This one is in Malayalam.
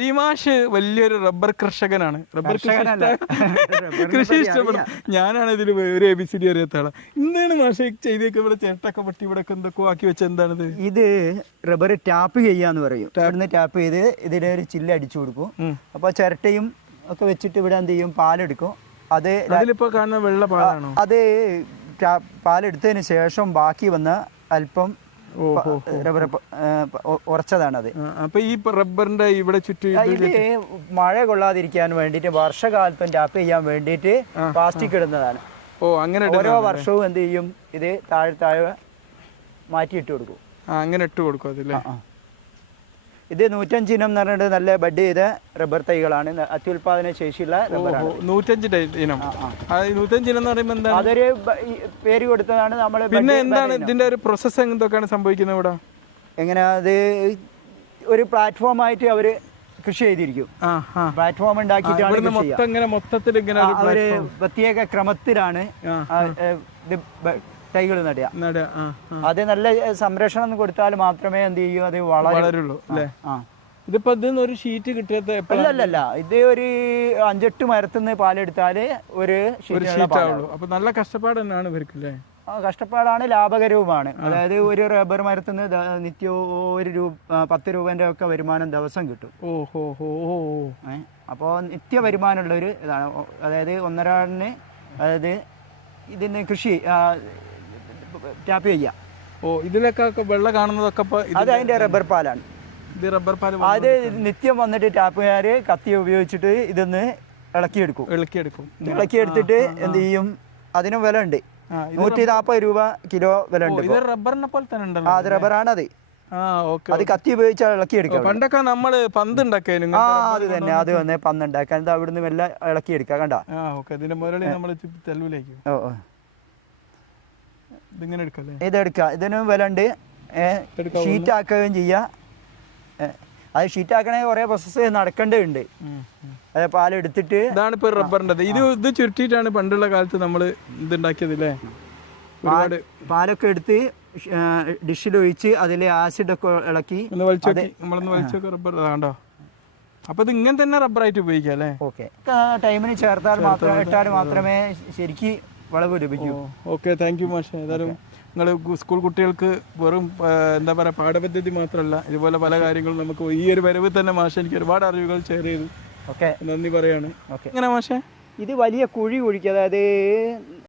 ദിമാഷ് വലിയൊരു റബ്ബർ കർഷകനാണ്. റബ്ബർ കൃഷി ഇഷ്ടപ്പെടും. ഞാനാണ് ഇതിൽ ഒരു ABCD അറിയാത്ത ആളാ. എന്താണ് മാഷെ ചെയ്തേക്ക്? ഇവിടെ ചേട്ടൊക്കെ പറ്റി ഇവിടെ എന്തൊക്കെ ആക്കി വെച്ച എന്താണിത്? ഇത് റബ്ബർ ടാപ്പ് ചെയ്യാന്ന് പറയും. ഇവിടുന്ന് ടാപ്പ് ചെയ്ത് ഇതിനെ ഒരു ചില്ല് അടിച്ചു കൊടുക്കും. അപ്പൊ ചിരട്ടയും ഒക്കെ വെച്ചിട്ട് ഇവിടെ എന്ത് ചെയ്യും, പാലെടുക്കും. അതിലിപ്പോ കാണുന്ന വെള്ള പാലാണോ? അത് പാലെടുത്തതിന് ശേഷം ബാക്കി വന്ന അല്പം റബ്ബർ ഉറച്ചതാണത്. അപ്പൊ ഈ റബ്ബറിന്റെ ഇവിടെ ചുറ്റും ഇത് മഴ കൊള്ളാതിരിക്കാൻ വേണ്ടിട്ട് വർഷകാലത്തും ടാപ്പ് ചെയ്യാൻ വേണ്ടിട്ട് പ്ലാസ്റ്റിക് ഇടുന്നതാണ്. അങ്ങനെ ഓരോ വർഷവും എന്ത് ചെയ്യും, ഇത് താഴെ മാറ്റിയിട്ട് കൊടുക്കും. അങ്ങനെ ഇട്ട് കൊടുക്കും അതില്ലേ? ഇത് 105 ഇനം എന്ന് പറഞ്ഞിട്ട് നല്ല ബഡ് ചെയ്ത റബ്ബർ തൈകളാണ്. അത്യുൽപാദന ശേഷിയുള്ള റബ്ബറാണ്. 105 ഇനം. 105 ഇനം എന്ന് പറയുമ്പോൾ എന്താ? അതൊരു പേര് കൊടുത്തതാണ് നമ്മള്. പിന്നെ എന്താണ് ഇതിന്റെ ഒരു പ്രോസസ് എന്തൊക്കെയാണ് സംഭവിക്കുന്നത് ഇവിടെ? എങ്ങനെ, അത് ഒരു പ്ലാറ്റ്ഫോം ആയിട്ട് അവര് കൃഷി ചെയ്തിരിക്കും. പ്ലാറ്റ്ഫോം ഉണ്ടാക്കിയിട്ടാണ് മൊത്തത്തിൽ അവര് പ്രത്യേക ക്രമത്തിലാണ് തൈകൾ നടുക. അത് നല്ല സംരക്ഷണം കൊടുത്താൽ മാത്രമേ എന്ത് ചെയ്യൂ, അത് വളരുള്ളൂ. ഇതിപ്പോ ഒരു ഷീറ്റ് കിട്ടിയത് അല്ലല്ല, ഇത് ഒരു 5-8 മരത്തുനിന്ന് പാലെടുത്താല് ഒരു ഷീറ്റാവുള്ളൂ. അപ്പൊ നല്ല കഷ്ടപ്പാട് തന്നെയാണ് ഇവർക്കല്ലേ? കഷ്ടപ്പാടാണ്, ലാഭകരവുമാണ്. അതായത് ഒരു റബ്ബർ മരത്തിന് നിത്യവും 10 രൂപന്റെ ഒക്കെ വരുമാനം ദിവസം കിട്ടും. അപ്പോൾ നിത്യ വരുമാനമുള്ള ഒരു ഇതാണ്. അതായത് ഒന്നരാടിന്, അതായത് ഇതിന് കൃഷി ടാപ്പ് ചെയ്യാം. ഇതിലൊക്കെ വെള്ള കാണുന്നതൊക്കെ അത് അതിന്റെ റബ്ബർ പാലാണ്. അത് നിത്യം വന്നിട്ട് ടാപ്പുകാര് കത്തി ഉപയോഗിച്ചിട്ട് ഇതൊന്ന് ഇളക്കിയെടുത്തിട്ട് എന്ത് ചെയ്യും, അതിനും വില ഉണ്ട്. 140 രൂപ കിലോ വില ഉണ്ട്. റബ്ബറിനെ പോലെ തന്നെ അത് റബ്ബറാണത്. അത് കത്തി ഉപയോഗിച്ചാൽ ഇളക്കിയെടുക്കാം. പണ്ടൊക്കെ നമ്മള് പന്ത് ഉണ്ടാക്കാനും അത് തന്നെ, അത് വന്ന് പന്ത് ഉണ്ടാക്കാൻ അവിടുന്ന് മെല്ലെ ഇളക്കിയെടുക്കാം. കണ്ട, ഇതെടുക്കാം. ഇതിന് വില ഉണ്ട്. ഷീറ്റ് ആക്കുകയും ചെയ്യാം. അത് ഷീറ്റ് ആക്കണേ കുറെ പ്രോസസ് നടക്കേണ്ടതുണ്ട്. അത് പാലെടുത്തിട്ട് ഇതാണ് ഇപ്പൊ റബ്ബറിന്റെ ഇത് ചുരുട്ടിയിട്ടാണ് പണ്ടുള്ള കാലത്ത് നമ്മള് ഇതുണ്ടാക്കിയത് അല്ലേ? പാലൊക്കെ എടുത്ത് ഡിഷിൽ ഒഴിച്ച് അതിൽ ആസിഡൊക്കെ ഇളക്കി റബ്ബർ ആണ്ടോ. അപ്പൊ ഇത് ഇങ്ങനെ തന്നെ റബ്ബറായിട്ട് ഉപയോഗിക്കാം അല്ലേ? ഓക്കെ, ടൈമിന് ഇട്ടാൽ മാത്രമേ ശരിക്ക് വളവ് ലഭിക്കൂ. ഓക്കെ, താങ്ക് യു മാഷെ. ഏതായാലും നിങ്ങൾ സ്കൂൾ കുട്ടികൾക്ക് വെറും എന്താ പറയുക പാഠപദ്ധതി മാത്രമല്ല, ഇതുപോലെ പല കാര്യങ്ങളും നമുക്ക് ഈ ഒരു വരവ് തന്നെ മാഷെ എനിക്ക് ഒരുപാട് അറിവുകൾ ഷെയർ ചെയ്തു. ഓക്കെ, നന്ദി പറയാണ്. എങ്ങനെ മാഷെ? ഇത് വലിയ കുഴി കുഴിക്കുക, അതായത്